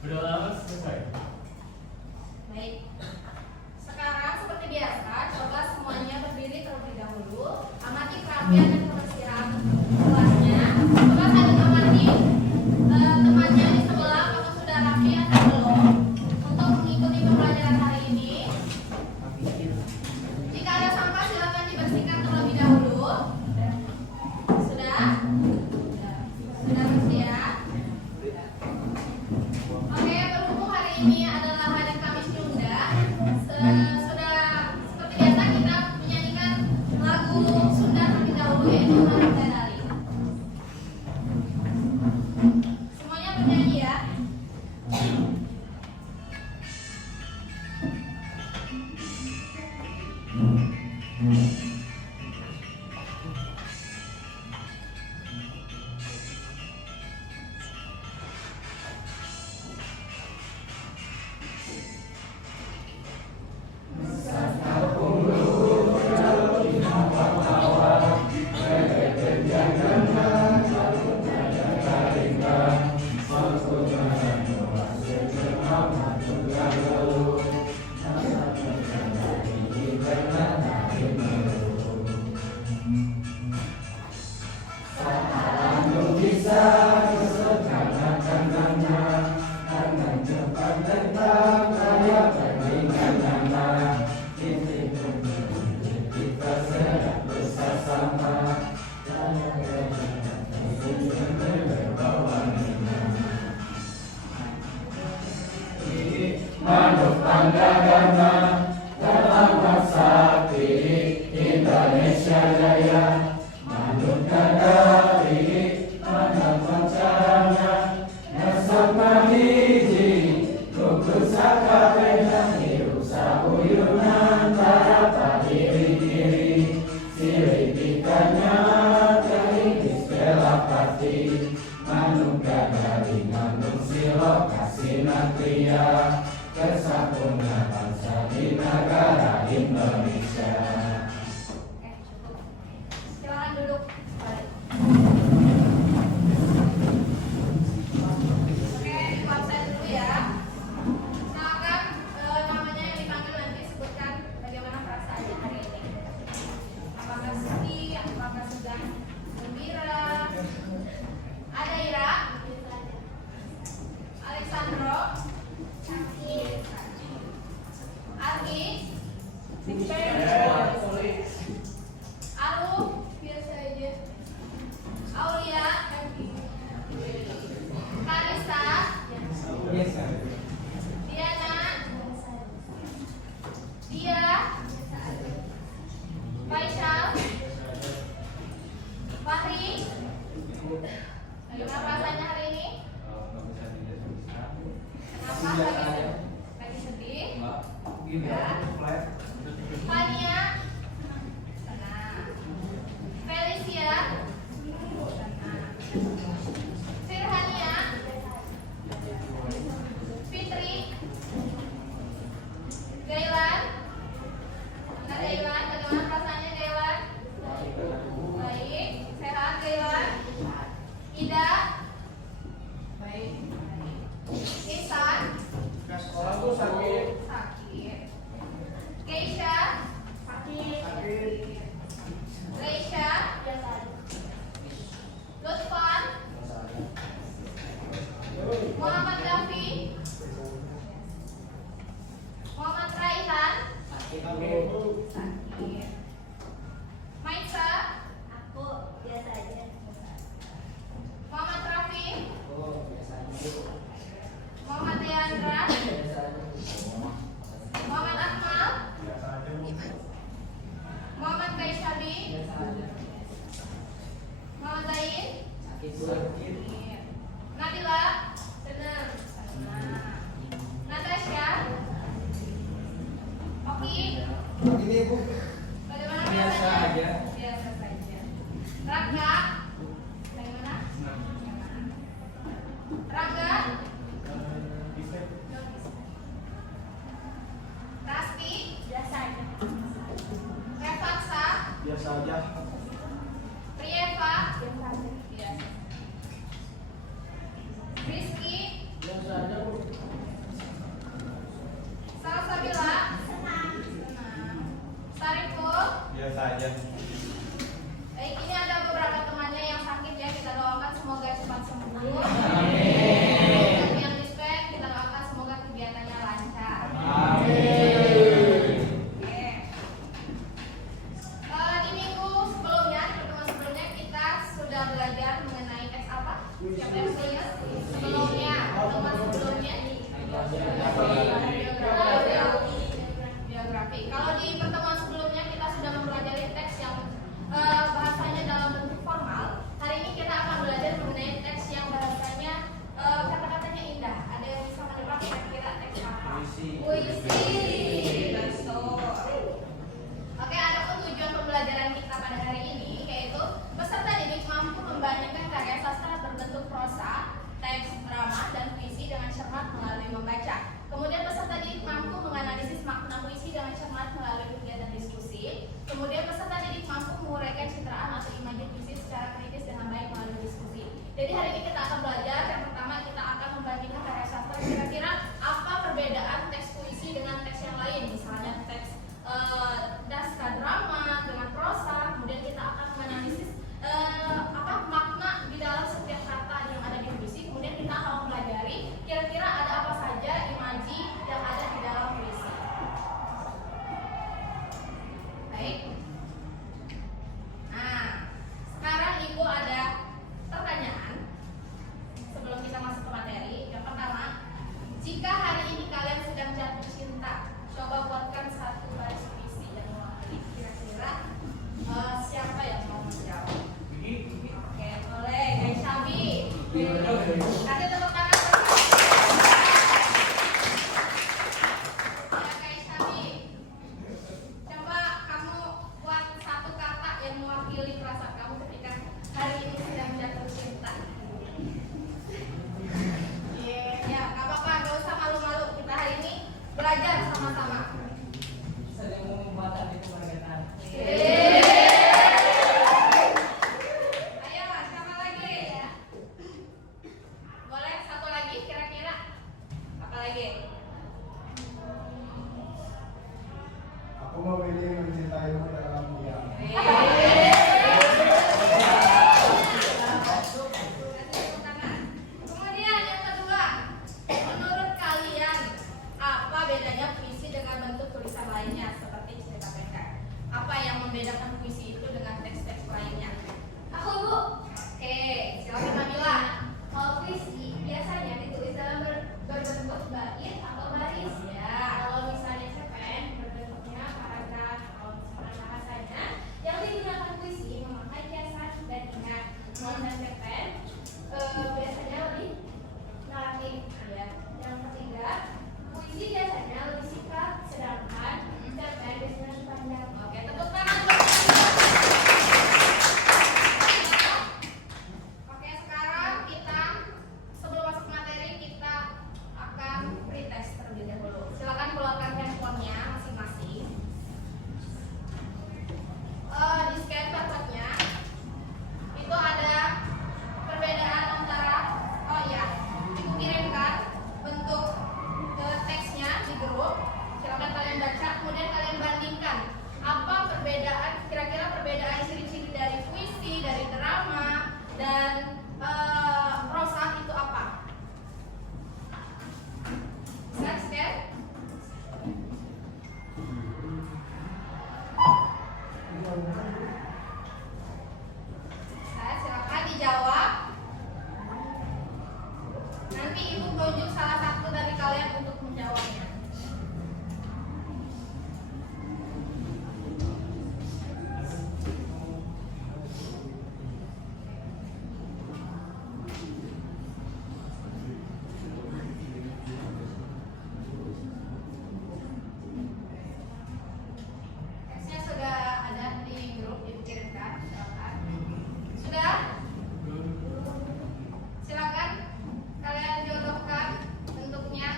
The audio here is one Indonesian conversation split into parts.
Udah lama selesai. Baik. Sekarang seperti biasa, coba semuanya berdiri terlebih dahulu. Amati kerapian dan kebersihan kelasnya. Coba saling amati temannya di sebelah apakah sudah rapi atau belum untuk mengikuti pembelajaran hari ini. Jika ada sampah silakan dibersihkan terlebih dahulu. Sudah? Sudah bersih ya? Oke, berhubung hari ini adalah hari Kamis Tunda, sudah seperti biasa kita menyanyikan lagu Sunda terlebih dahulu yaitu Harap Dadali. Semuanya bernyanyi ya. Silakan duduk. Oke, dikonsen dulu ya. Silakan namanya yang dipanggil nanti sebutkan bagaimana perasaannya hari ini. Apakah sedih? Apakah sedang gembira? Ada Ira? Alexandro? Argi? Aru? Biasa aja. Aulia? Karissa? Diana? Dia? Faisal? Fahri? Bagaimana perasaannya hari ini? Kenapa? Lagi sedih? Ya. Fania? Tenang. Felicia? Tenang. Firhania? Fitri? Gailan? Mana Gailan? Bagaimana perasaannya Gailan? Baik. Sehat Gailan? Ida? Baik. Ihsan? Sekolah tuh sakit. Sakit. Keisha? Sakit. Leisha? Lutfan? Muhammad Dafi? Muhammad Raihan? Sakit. Maitza? Aku biasa aja. Muhammad Rafi? Muhammad Deandra? Muhammad Akmal? Muhammad Kaisabi? Muhammad Zain? Nabila? Senang. Natasha? Oki? Ini Bu. Puisi. Betul. Oke, ada tujuan pembelajaran kita pada hari ini, yaitu peserta didik mampu membanyakan karya sastra berbentuk prosa, teks, drama, dan puisi dengan cermat melalui membaca. Kemudian peserta didik mampu menganalisis makna puisi dengan cermat melalui kegiatan diskusi. Kemudian peserta didik mampu menguraikan citraan atau imaji puisi secara kritis dengan baik melalui diskusi. Jadi hari ini kita akan belajar, yang pertama kita akan membandingkan karya sastra, kira-kira apa perbedaan teks puisi dengan teks yang lain, misalnya teks naskah drama dengan prosa. Kemudian kita akan menganalisis makna di dalam setiap kata yang ada di puisi. Kemudian kita akan mempelajari kira-kira ada apa saja imaji yang ada di dalam puisi. Baik. Nah, sekarang Ibu ada pertanyaan sebelum kita masuk ke materi. Yang pertama, jika hari ini kalian sedang jatuh cinta, coba buatkan satu baris puisi yang mewakili. Kira-kira siapa yang mau menjawab? Oke, boleh. Guys, Syabi. Kasih tepuk tangan. Ya, guys, Syabi. Coba kamu buat satu kata yang mewakili perasaan kamu ketika hari ini sedang jatuh cinta. Ya, gak apa-apa, gak usah malu-malu. Kita hari ini belajar sama-sama. Sedang membuat itu kegiatan. Ayo, sama lagi ya. Boleh satu lagi kira-kira? Apa lagi? Aku memilih mencintaimu dalam diam. Kemudian yang kedua, menurut kalian apa bedanya puisi dengan bentuk tulisan lainnya seperti cerita pendek? Apa yang membedakan puisi itu dengan teks-teks lainnya? Aku, Bu. Oke, silakan Kamila. Kalau puisi biasanya ditulis dalam berbentuk bait atau baris ya. Kalau misalnya cerpen berbentuknya paragraf. Kalau misalnya bahasanya yang digunakan puisi memakai kiasan dan ingat. Kalau cerpen biasanya lebih naratif ya. Yang ketiga, puisi biasanya lebih singkat, sedangkan cerpen biasanya lebih panjang. Oke, tepuk tangan buat Oke, sekarang kita sebelum masuk ke materi kita akan pretest terlebih dahulu. Silakan keluarkan handphonenya masing-masing. Di scan barcode-nya itu ada perbedaan antara Ibu kirimkan bentuk teksnya di grup. Silakan kalian baca, kemudian kalian bandingkan apa perbedaan, kira-kira perbedaan ciri-ciri dari puisi, dari drama, dan prosa itu apa? Bisa scan? Silakan dijawab. Nanti Ibu tunjuk salah satu dari kalian untuk menjawabnya. Teksnya sudah ada di grup, Ibu kirimkan. Silakan. Sudah? Silakan kalian jodohkan bentuknya.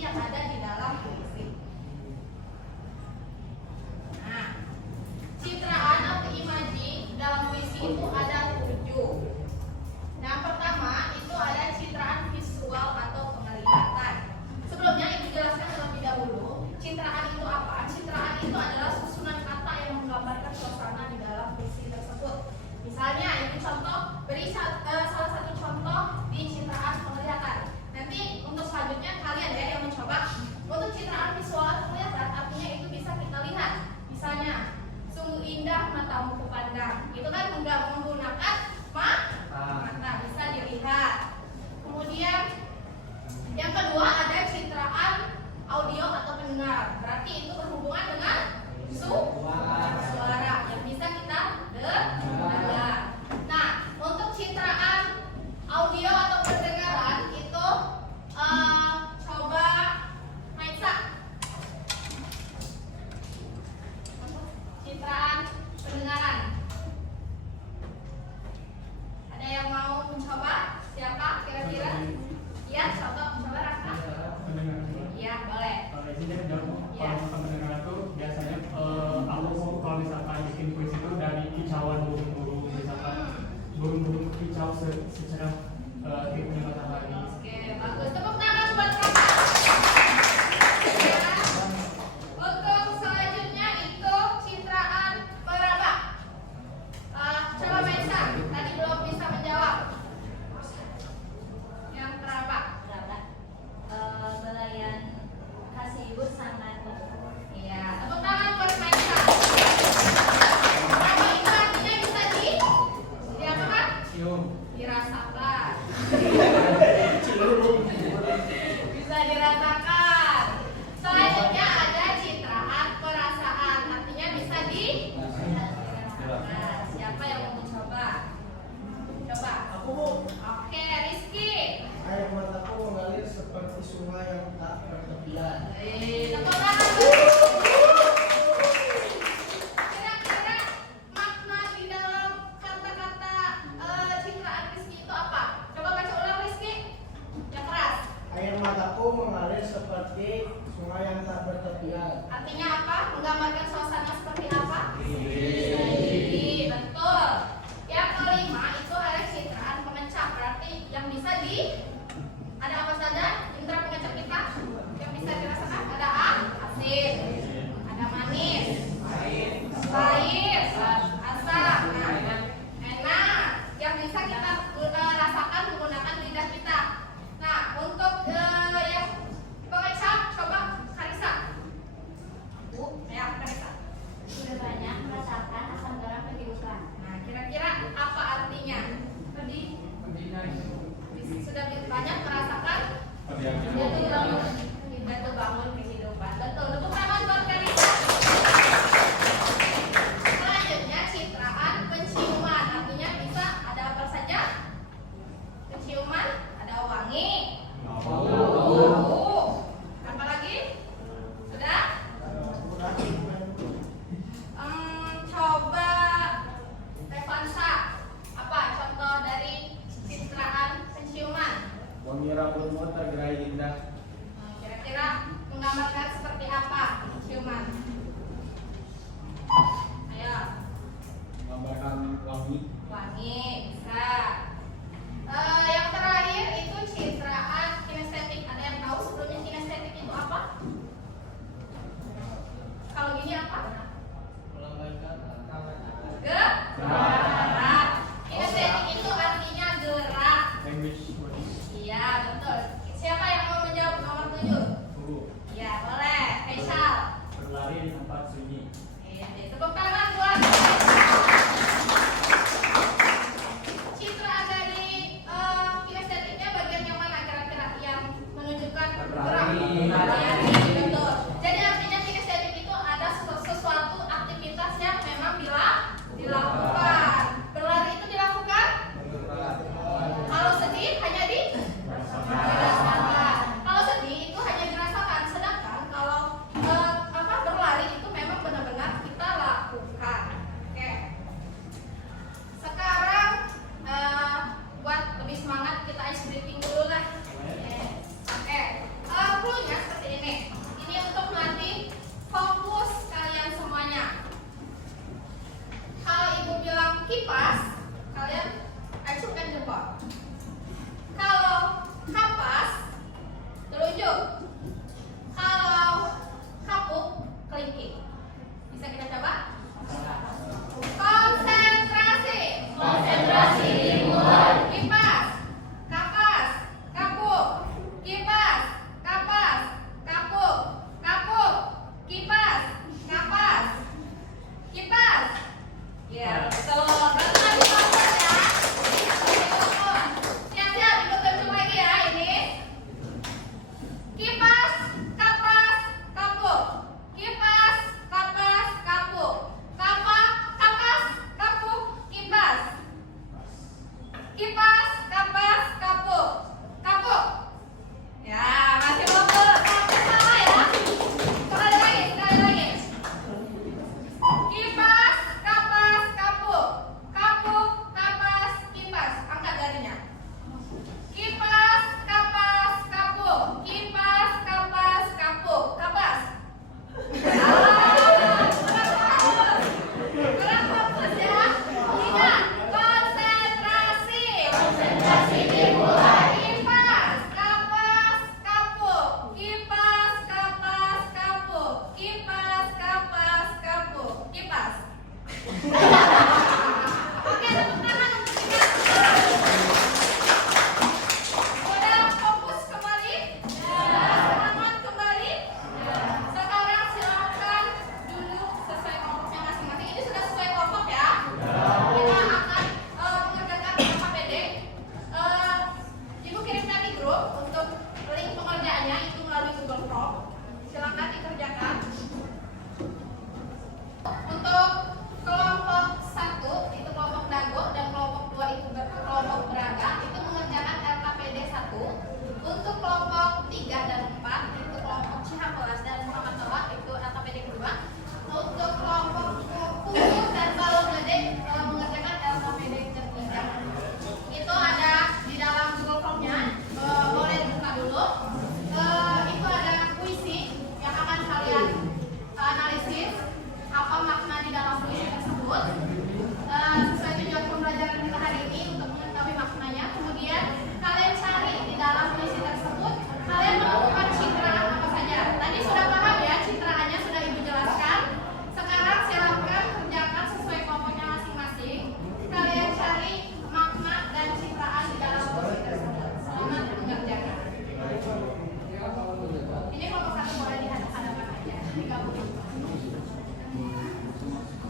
yang ada di dalam puisi. Nah, citraan atau imaji dalam puisi itu ada 7. Yang pertama itu ada citraan visual atau penglihatan. Sebelumnya ibu jelaskan terlebih dahulu, citraan itu apa? Citraan itu adalah susunan kata yang menggambarkan suasana di dalam puisi tersebut. Misalnya, ibu beri salah satu contoh di citraan penglihatan. Nanti untuk selanjutnya kalian ya yang mencoba. Untuk citraan visual atau penglihatan artinya itu bisa kita lihat. Misalnya, sungguh indah matamu kupandang. Itu kan menggunakan mata, bisa dilihat. Kemudian yang kedua ada citraan audio atau pendengar. Berarti itu berhubungan dengan suara yang bisa kita dengar. Nah, untuk citraan audio atau pendengaran itu coba Maisa. Untuk citraan pendengaran. Ada yang mau mencoba? Siapa kira-kira? Ya, coba Raka. Iya, boleh. Kalau pendengaran itu biasanya aku kalau misalkan bikin puisi itu dari kicauan burung-burung, misalkan burung-burung kicau secara terbitnya matahari. Oke, bagus. Tepuk tangan buat Kakak. Ya. Untuk selanjutnya itu citraan meraba. Coba Maisa, tadi belum bisa menjawab. Yang meraba. Belayan kasih ibu sangat Iya, tepuk tangan buat Maisa. Meraba itu artinya bisa diapakan? Dirasakan. Bisa dirasakan. Selanjutnya ada citraan perasaan, artinya bisa dirasakan. Siapa yang mau mencoba? Coba. Aku mau. Oke, Rizky. Air mataku mengalir seperti sungai yang tak bertepian. Tepuk tangan. Kira-kira makna di dalam kata-kata citraan Rizky itu apa? Coba baca ulang Rizky. Yang keras. Air mataku mengalir seperti sungai yang tak bertepian. Artinya apa? Menggambarkan suasana seperti apa? Betul. Yang kelima itu ada citraan pengecap. Berarti yang bisa ada apa saja? Indra pengecap kita yang bisa dirasakan ada asin, ada manis, pahit, asam, enak. Yang bisa kita rasakan menggunakan lidah kita. Nah, untuk yang pengecap coba Karisa. Ya, Karisa. sudah banyak merasakan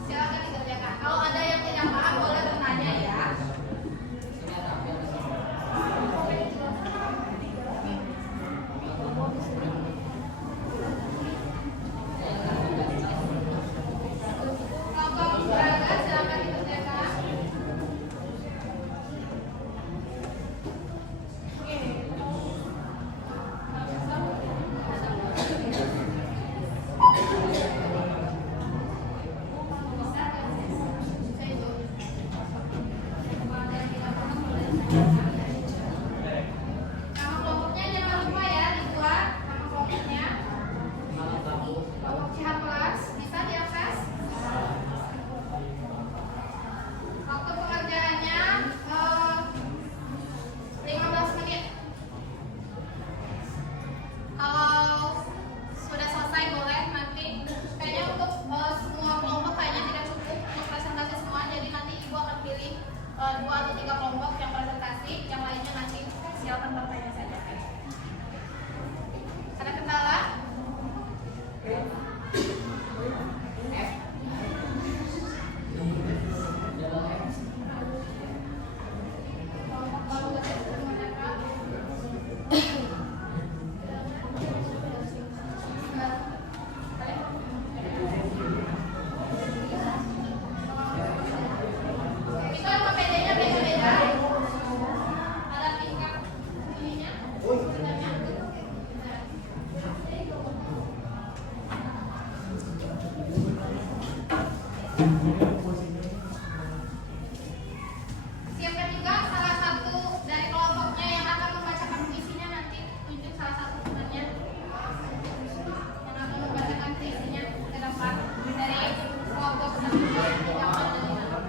Silakan dikerjakan. Kalau ada yang tidak paham boleh bertanya ya. Kelompok beragam silakan dikerjakan. Nama kelompoknya jangan lupa ya dibuat nama kelompoknya. Kelompok Cihampelas bisa diakses. Waktu pengerjaannya 15 menit. Kalau sudah selesai boleh nanti. Kayaknya untuk semua kelompok kayaknya tidak cukup untuk presentasi semua. Jadi nanti ibu akan pilih 2 atau 3 kelompok yang presentasi, yang lainnya nanti silakan bertanya saja. Ada kendala? Itu KPD-nya beda-beda. Ada tingkat ininya. Siapkan juga salah satu dari kelompoknya yang akan membacakan puisinya nanti. Tunjuk salah satu temannya yang akan membacakan puisinya ke depan dari kelompok yang ada di dalam.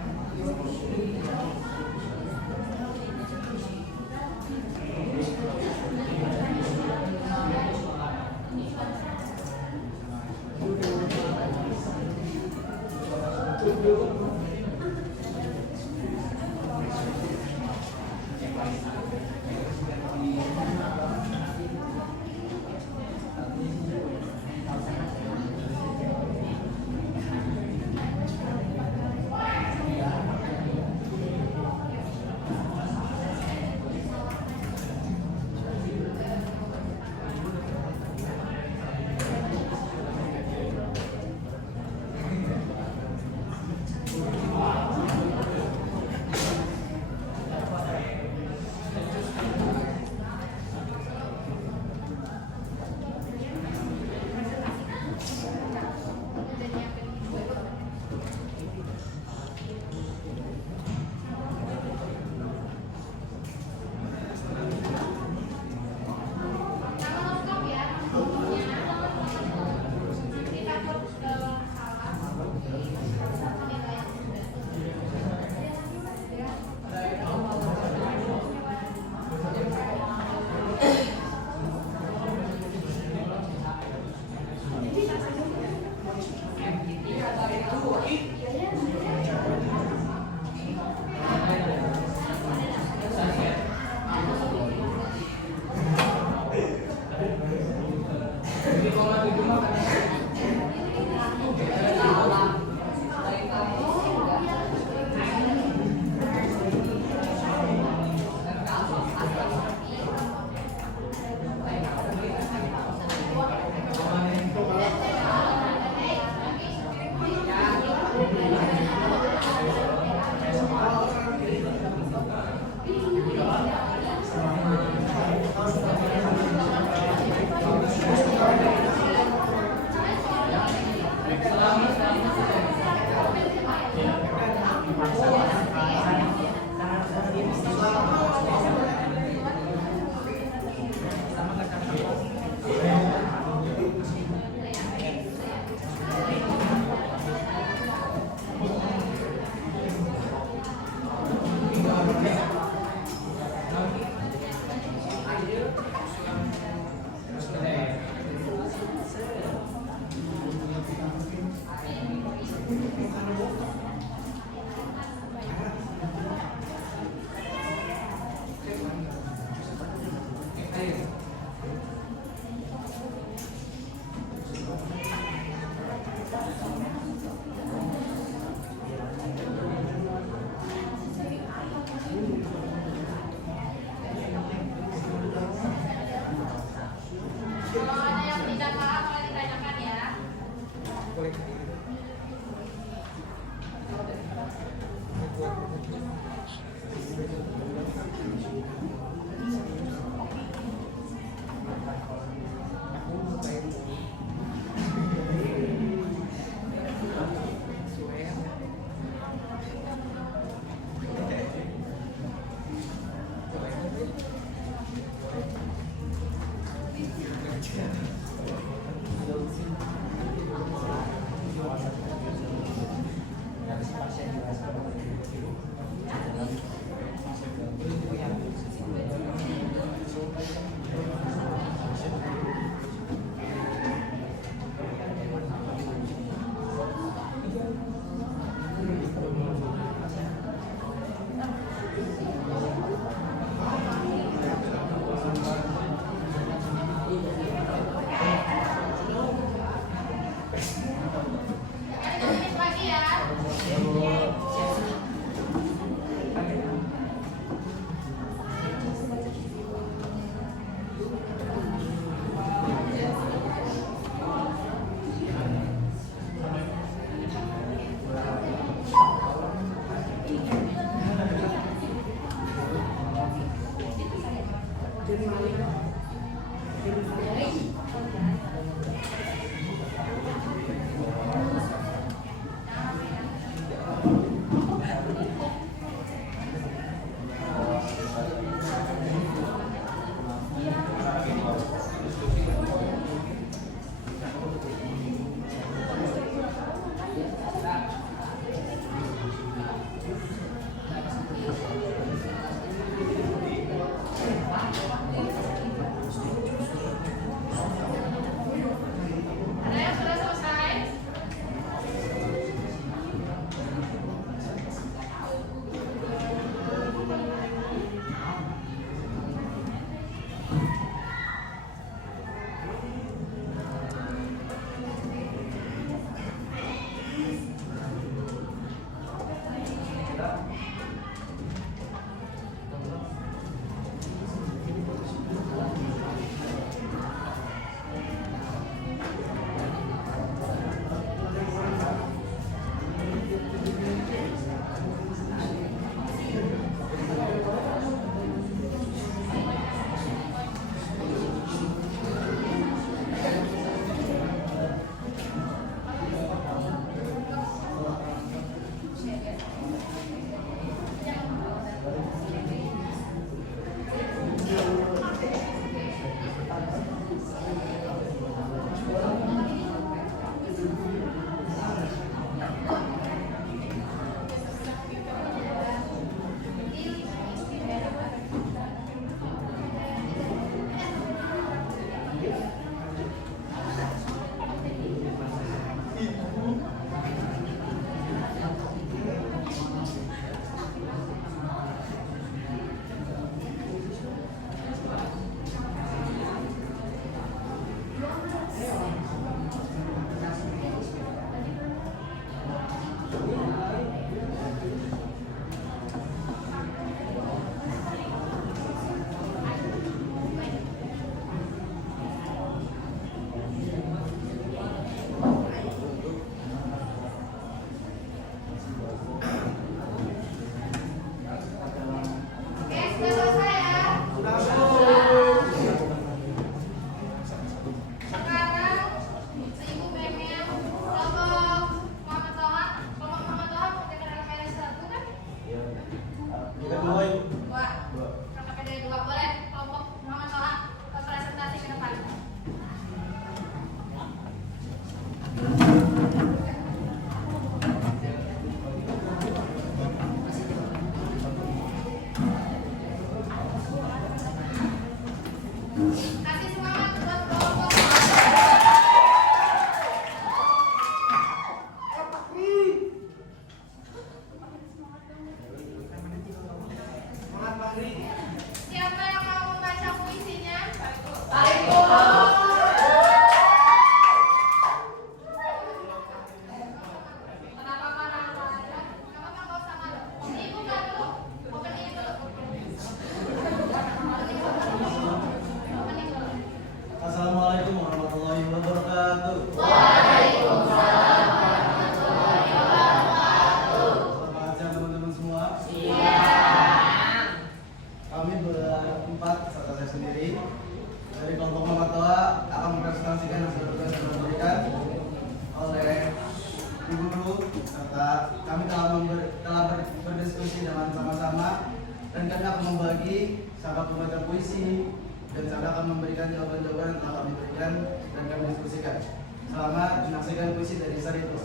lagi sang pembaca puisi dan sang akan memberikan jawaban-jawaban yang telah kami berikan dan kami diskusikan. Selamat menyaksikan puisi dari Sarito.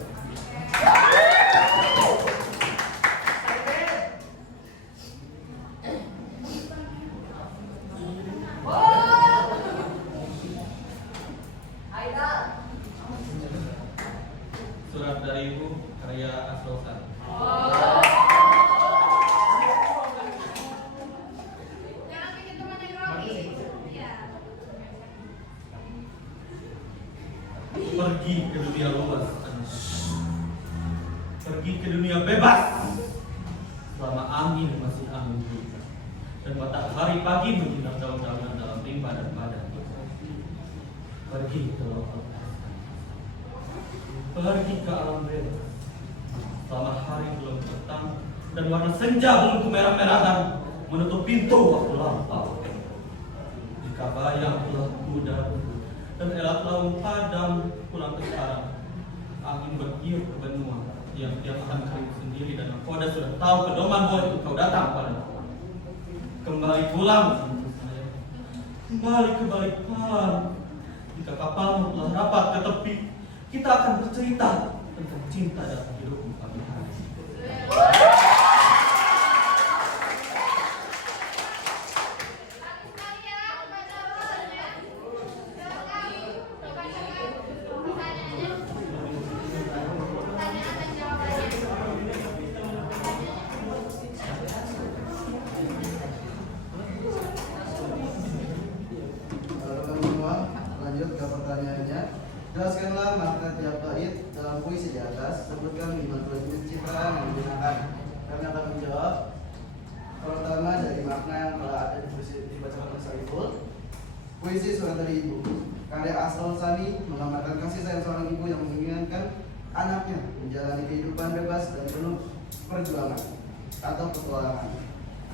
Surat dari Ibu, karya Asrosan. Jangan bikin temannya grogi. Iya. Pergi ke dunia luas, pergi ke dunia bebas. Selama angin masih angin juga, dan matahari pagi menjinak daun-daunan dalam rimba dan badan. Pergi ke lautan, pergi ke alam bebas. Selama hari belum datang dan warna senja belum kemerah-merahan menutup pintu waktu lampau. Jika bayang telah pudar dan elat laung padam pulang ke sekarang, angin bertiup ke benua yang akan kering sendiri dan nakoda sudah tahu pedoman bahwa kau datang padaku. Kembali pulang, saya. Kembali ke Balikpapan. Jika kapalmu telah rapat ke tepi, kita akan bercerita tentang cinta dalam hidupmu pagi hari. Bagus sekali ya, baca bolanya. Silakan, bacakan pertanyaannya. Pertanyaan dan jawabannya. Teman-teman semua, lanjut ke pertanyaannya. Jelaskanlah makna tiap bait dalam puisi di atas. Sebutkan 5 jenis citraan yang digunakan. Kami akan menjawab. Pertama dari makna yang telah ada di puisi dibacakan oleh Saiful. Puisi Surat dari Ibu, karya Asrul Sani, menggambarkan kasih sayang seorang ibu yang menginginkan anaknya menjalani kehidupan bebas dan penuh perjuangan atau petualangan.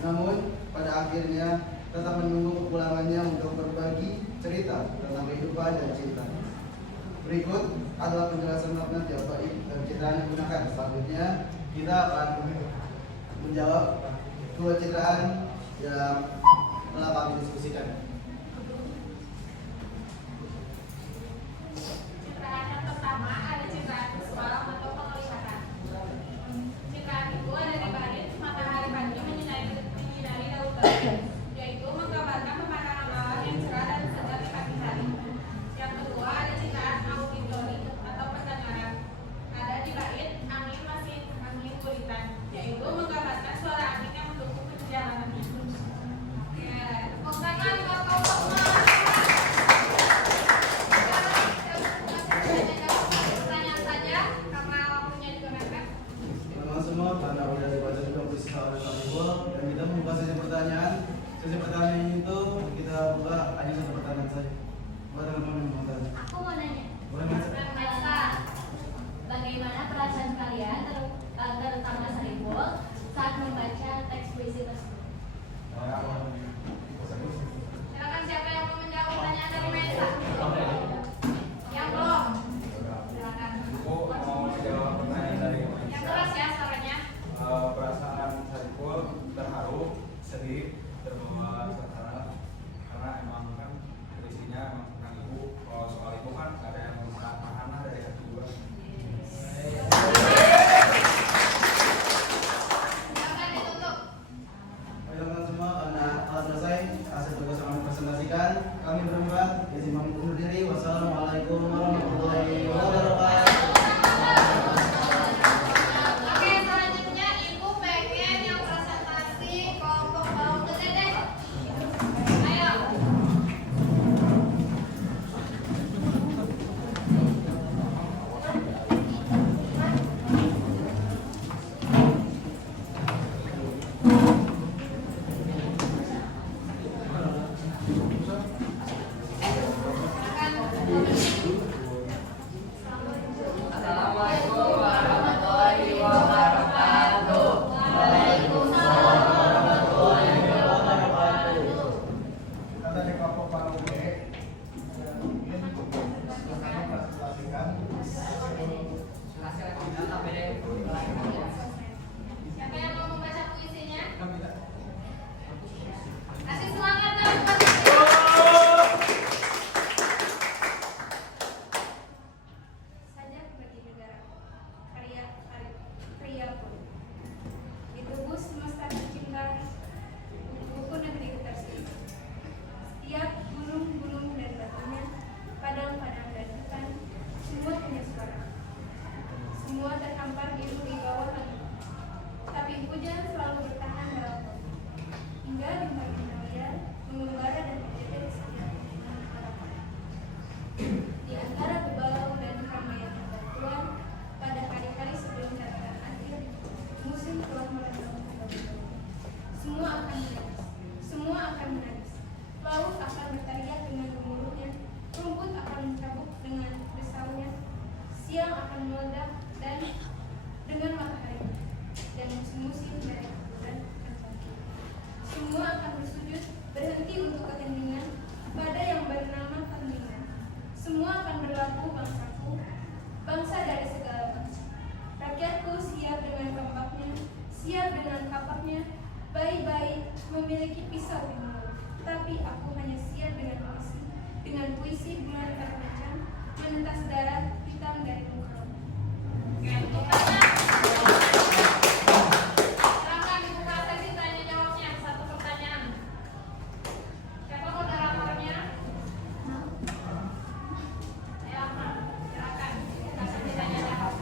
Namun pada akhirnya tetap menunggu kepulangannya untuk berbagi cerita tentang kehidupan dan cinta. Berikut adalah penjelasan makna tiap bait dan citraan yang digunakan. Selanjutnya kita akan menjawab 2 citraan yang telah kami diskusikan. Citraan yang pertama ada citraan visual atau penglihatan. Citraan itu ada di bait matahari pagi menyinari daun-daun, yaitu menggambarkan pemandangan alam yang cerah dan segar di pagi hari. Yang kedua ada citraan auditori atau pendengaran. Ada di bait angin guritan, yaitu menggambarkan suara angin yang mendukung perjalanan. Ya, tepuk tangan. musim dari bulan akan bangkit. Semua akan bersujud, berhenti untuk keheningan pada yang bernama perlindungan. Semua akan berlaku bangsaku, bangsa dari segala bangsa. Rakyatku siap dengan kampaknya, siap dengan kapaknya, baik-baik memiliki pisau di mulut. Tapi aku hanya siap dengan puisi bulan terpanjang, menentas darat hitam dari muka. Silakan dibuka sesi tanya jawabnya. Satu pertanyaan. Siapa moderatornya? Silakan. Buka sesi tanya jawab.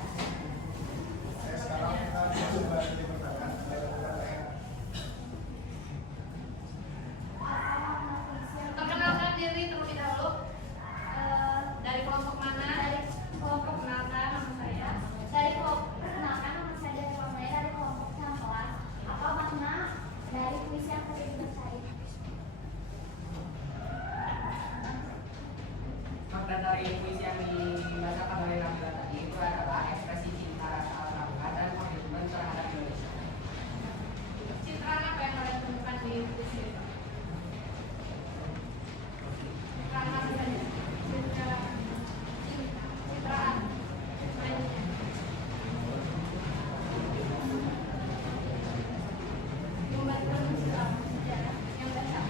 Perkenalkan diri terlebih dahulu. Dari kelompok mana? Dari kelompok Perkenalkan nama saya. dari kelompok perkenalkan nama saya dari kelompok dari kelompok campuran. Apa makna dari puisi yang tadi dibacain? Makna dari puisi yang dibacakan oleh Nabila tadi itu adalah ekspresi cinta rasa bangga dan komitmen terhadap Indonesia. Citraan apa yang kalian temukan di puisi itu? Citraan apa saja? Citraan. Lainnya. Membacakan unsur sejarah yang dasar.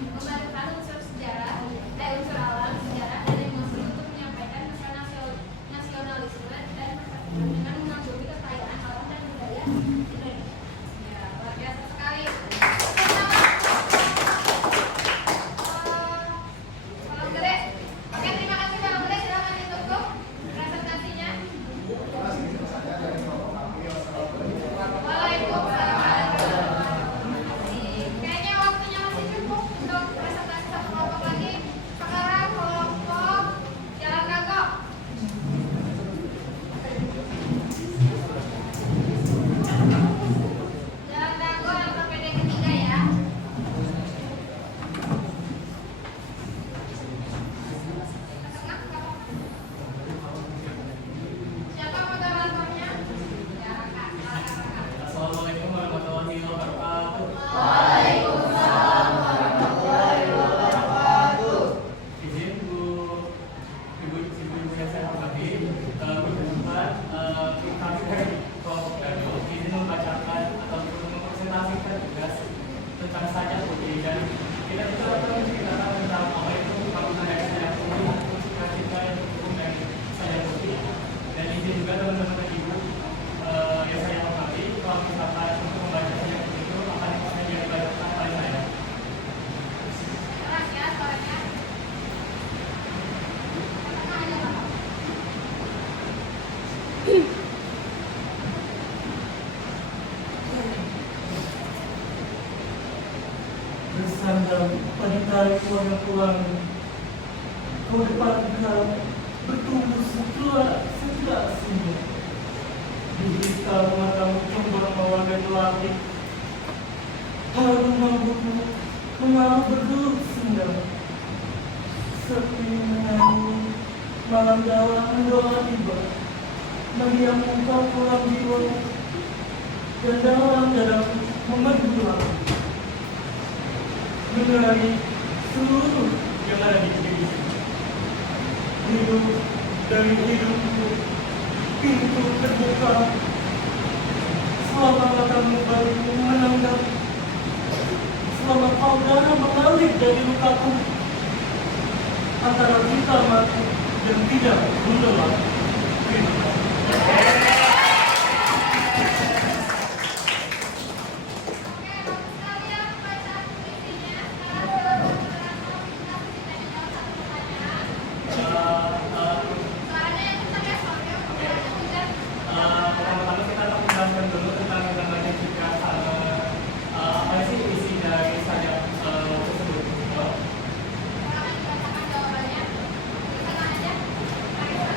Membacakan unsur sejarah, unsur alam, sejarah, dan emosi untuk menyampaikan pesan nasionalisme dan persatuan dengan mengagumi kekayaan alam dan budaya Indonesia. Ya, luar biasa sekali. Salam gede. Oke, terima kasih Salam gede. Silakan ditutup presentasinya. Waalaikumsalam. Kayaknya waktunya masih cukup untuk presentasi satu kelompok lagi. Sekarang kelompok Jalan Kagok. Jalan Kagok yang PD ketiga ya. Siapa moderatornya? Ya, Kak. Silakan, Kak. Assalamualaikum warahmatullahi wabarakatuh. Izin ibu-ibu yang saya hormati, berkenan kami dari kelompok radio izin membacakan atau mempresentasikan tugas tentang sajak putih dan kita juga akan menceritakan tentang apa itu bangunan dari sajak putih, musikasikan hukum dari sajak putih dan izin juga teman-teman dan ibu yang saya hormati kalau misalkan untuk membaca sajak putih itu akan hanya dibacakan oleh saya. Keras ya suaranya. Katakan aja, Pak. Bersandar pada tarik warna pelangi, kau depankan bertumbuh setelah senyum. Di hitam matamu cemberang mewarnai langit, harum rambutmu mengalir berduri sendawa. Sepi menyanyi malam dalam doa tiba, mendiam engkau pulang jiwa dan dalam dadaku memenuhi hati. Mengenali seluruh yang ada di diri. Hidup dari hidupku, pintu terbuka. Selama matamu baru menenggak, selama kau darah mengalir dari lukaku, antara kita mati dan tidak menolak. Terima kasih. Oke, bagus sekali ya pembacaan puisinya. Sekarang moderator kita tanya jawab satu pertanyaan. Suaranya yang kencang ya, soalnya pembacaan kencang. Pertama-tama kita akan menjelaskan dulu tentang yang namanya juga apa sih isi dari sajak tersebut. Silakan dibacakan jawabannya. Di tengah aja. Marisa.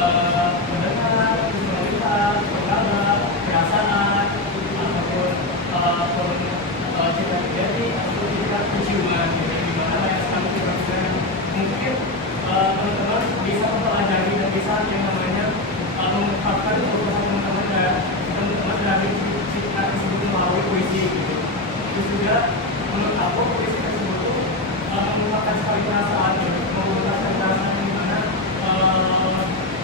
mendengar, terus melihat, menggambar, perasaan, ataupun citra estetik, ataupun citra penciuman, gitu. Di mana yang sekarang kita bisa mungkin teman-teman bisa mempelajari dan bisa yang namanya mengungkapkan proposal teman-teman dari citra tersebut melalui puisi, gitu. Terus juga menurut aku puisi tersebut tuh mengungkapkan sekali perasaan, gitu. Mengungkapkan perasaan di mana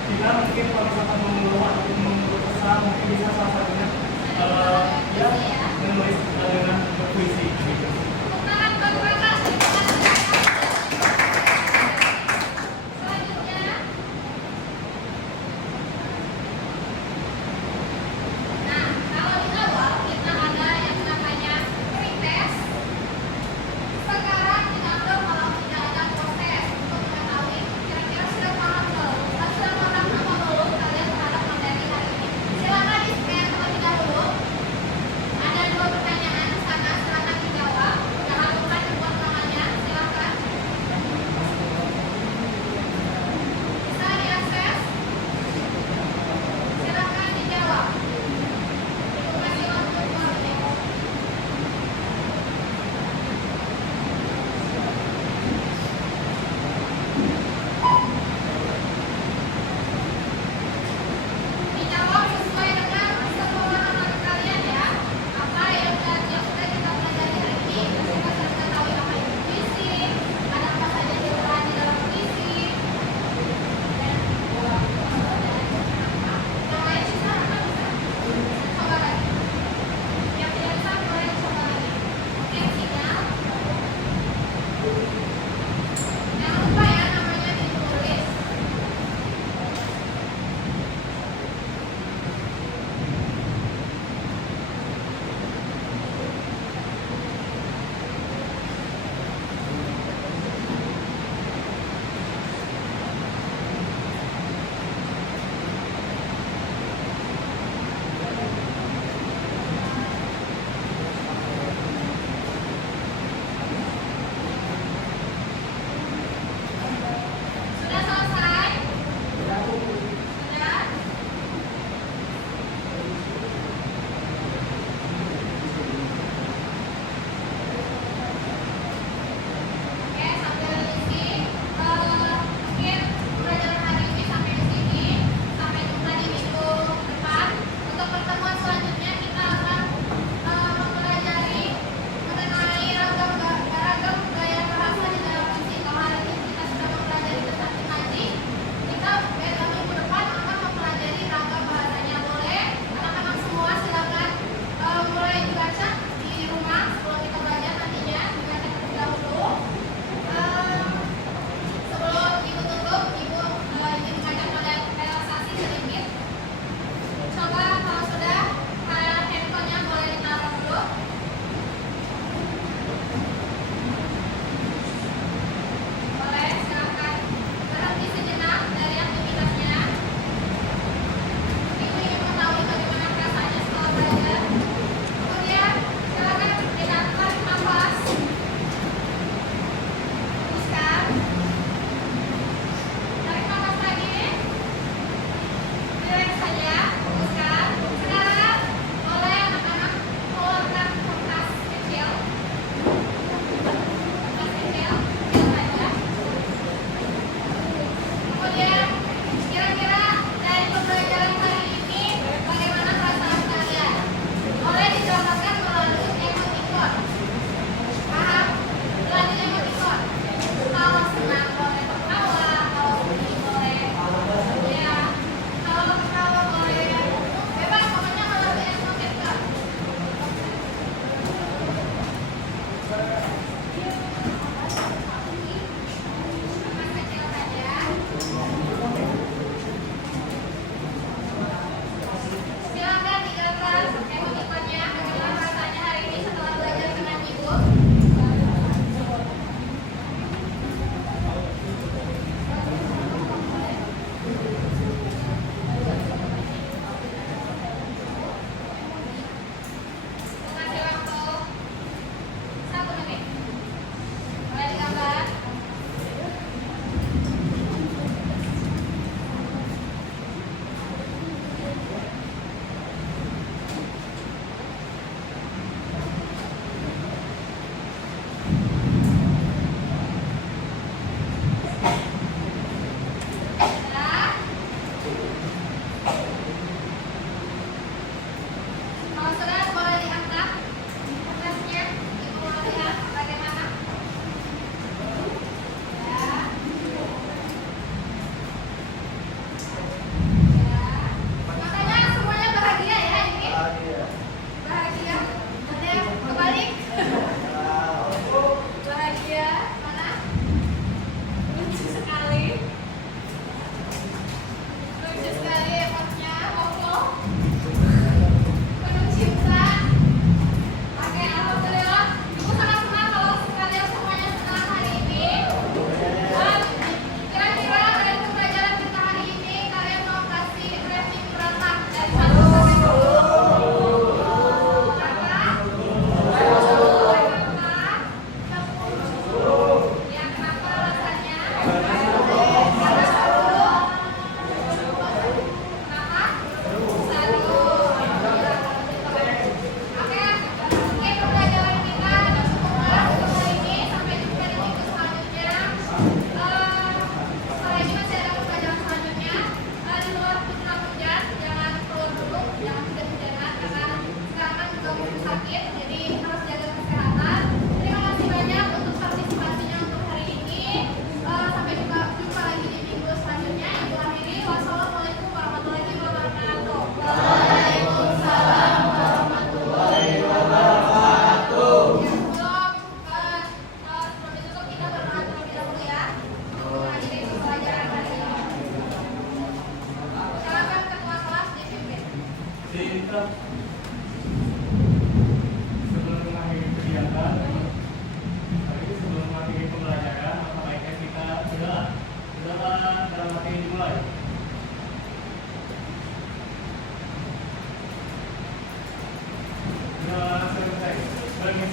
kita mungkin kalau misalkan mengeluh atau mengeluh kesal mungkin bisa salah satunya ya menulis dengan berpuisi, gitu. Tepuk tangan bagi mereka. Selanjutnya, nah kalau di awal kita ada yang namanya pretest. Sekarang kita ambil kalau tidak ada proses untuk mengetahui kira-kira sudah paham belum? Sudah paham apa belum kalian terhadap materi hari ini? Silakan di-scan terlebih dahulu. Ada 2 pertanyaan.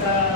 bisa